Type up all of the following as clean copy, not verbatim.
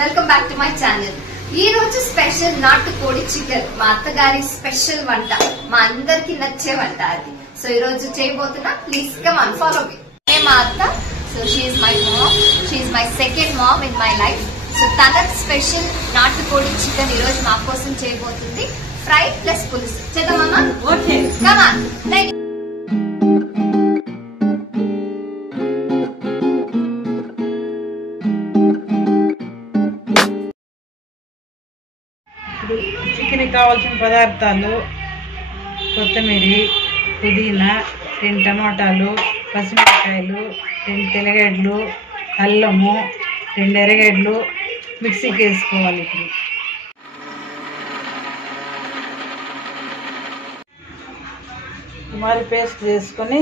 Welcome back to my channel. ఈ రోజు special నాటుకోడి చికెన్, మా అత్తగారి స్పెషల్ వంట, మా అందరికి నచ్చే వంట అది. సో ఈ రోజు చేయబోతున్నా. Please come on follow me. మా అత్త, so she is my mom, she is my second mom in my life. So తన స్పెషల్ నాటుకోడి చికెన్ ఈ రోజు మా కోసం చేయబోతుంది. ఫ్రై ప్లస్ పులుసు చేద్దామా? Okay, come on. చికెన్ కావాల్సిన పదార్థాలు: కొత్తిమీర, పుదీనా, 2 టమాటాలు, పచ్చిమిరపకాయలు, 2 తెల్లగడ్డలు, అల్లము, 2 ఎర్రగడ్డలు మిక్సీకి వేసుకోవాలి. ఇప్పుడు మరి పేస్ట్ చేసుకొని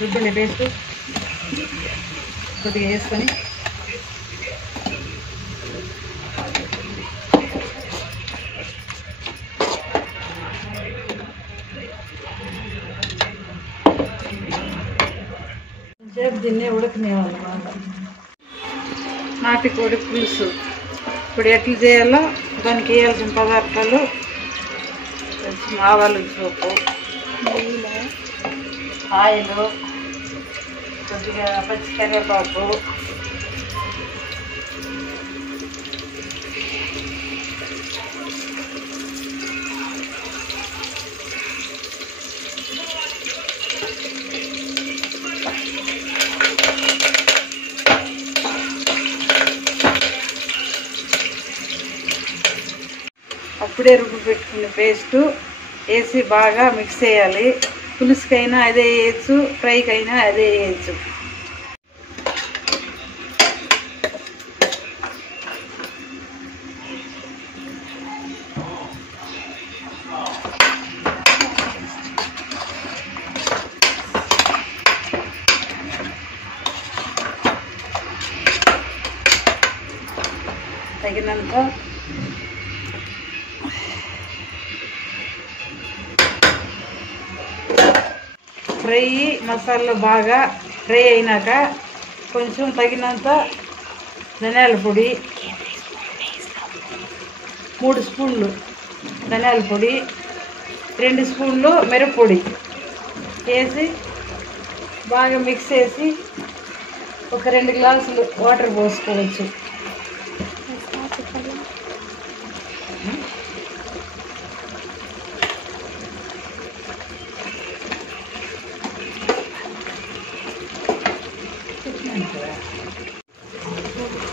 రుబ్బిన పేస్ట్ కొద్దిగా వేసుకొని కొంచెంసేపు దీన్ని ఉడకనివ్వాలి బాగా. నాటుకోడి పులుసు ఇప్పుడు ఎట్లా చేయాలో దానికి వేయాల్సిన పదార్థాలు: ఆవాలు, సోపు, ఆయిల్, కొద్దిగా పచ్చి కరివేపాకు, అప్పుడే రుబ్బు పెట్టుకునే పేస్టు వేసి బాగా మిక్స్ చేయాలి. పులుసుకైనా అదే వేయచ్చు, ఫ్రైకైనా అదే వేయచ్చు. తగినంత ఫ్రై మసాలా బాగా ఫ్రై అయినాక కొంచెం తగినంత ధనియాల పొడి, 3 స్పూన్లు ధనియాల పొడి, 2 స్పూన్లు మిరప్పొడి వేసి బాగా మిక్స్ చేసి ఒక 2 గ్లాసులు వాటర్ పోసుకోవచ్చు.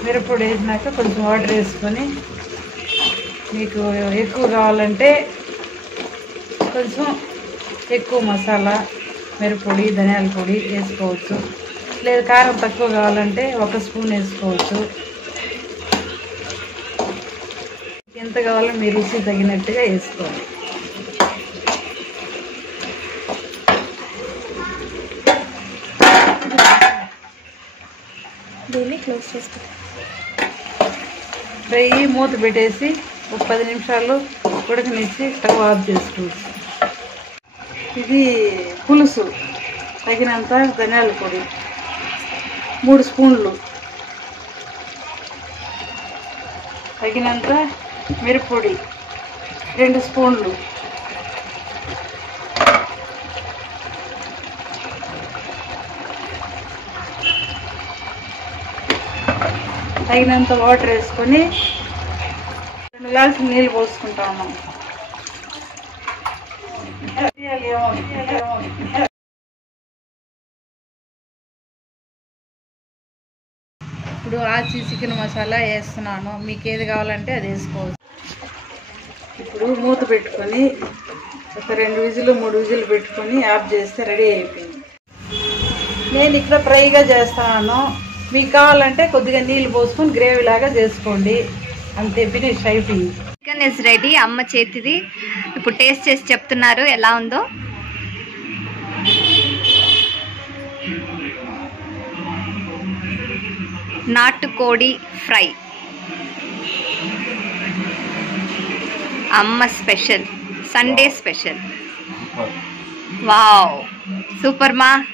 మిరప్పొడి వేసినాక కొంచెం వాటర్ వేసుకొని, మీకు ఎక్కువ కావాలంటే కొంచెం ఎక్కువ మసాలా, మిరప్పొడి, ధనియాల పొడి వేసుకోవచ్చు. లేదా కారం తక్కువ కావాలంటే 1 స్పూన్ వేసుకోవచ్చు. ఎంత కావాలో మీ రుచి తగినట్టుగా వేసుకోవాలి. క్లోజ్ చేసుకో. ఫ్రై మూత పెట్టేసి ఒక 10 నిమిషాలు ఉడకనిచ్చి స్టవ్ ఆఫ్ చేసుకోవచ్చు. ఇది పులుసు తగినంత ధనియాల పొడి 3 స్పూన్లు, తగినంత మిరప్పొడి 2 స్పూన్లు, తగినంత వాటర్ వేసుకొని 2 గ్లాసులు నీళ్ళు పోసుకుంటాము. ఇప్పుడు ఆచి చికెన్ మసాలా వేస్తున్నాను. మీకు ఏది కావాలంటే అది వేసుకోవచ్చు. ఇప్పుడు మూత పెట్టుకొని ఒక 2 విజిల్ 3 విజిల్ పెట్టుకొని ఆఫ్ చేస్తే రెడీ అయిపోయింది. నేను ఇక్కడ ఫ్రైగా చేస్తాను. మీకు కావాలంటే కొద్దిగా నీళ్ళు పోసుకొని గ్రేవీ లాగా చేసుకోండి. అంతే, ఫినిష్ అయిపోయింది. Chicken is ready. అమ్మ చేతిది. ఇప్పుడు టేస్ట్ చేసి చెప్తున్నారు ఎలా ఉందో. నాటుకోడి ఫ్రై అమ్మ special, Sunday special. Wow, super మా.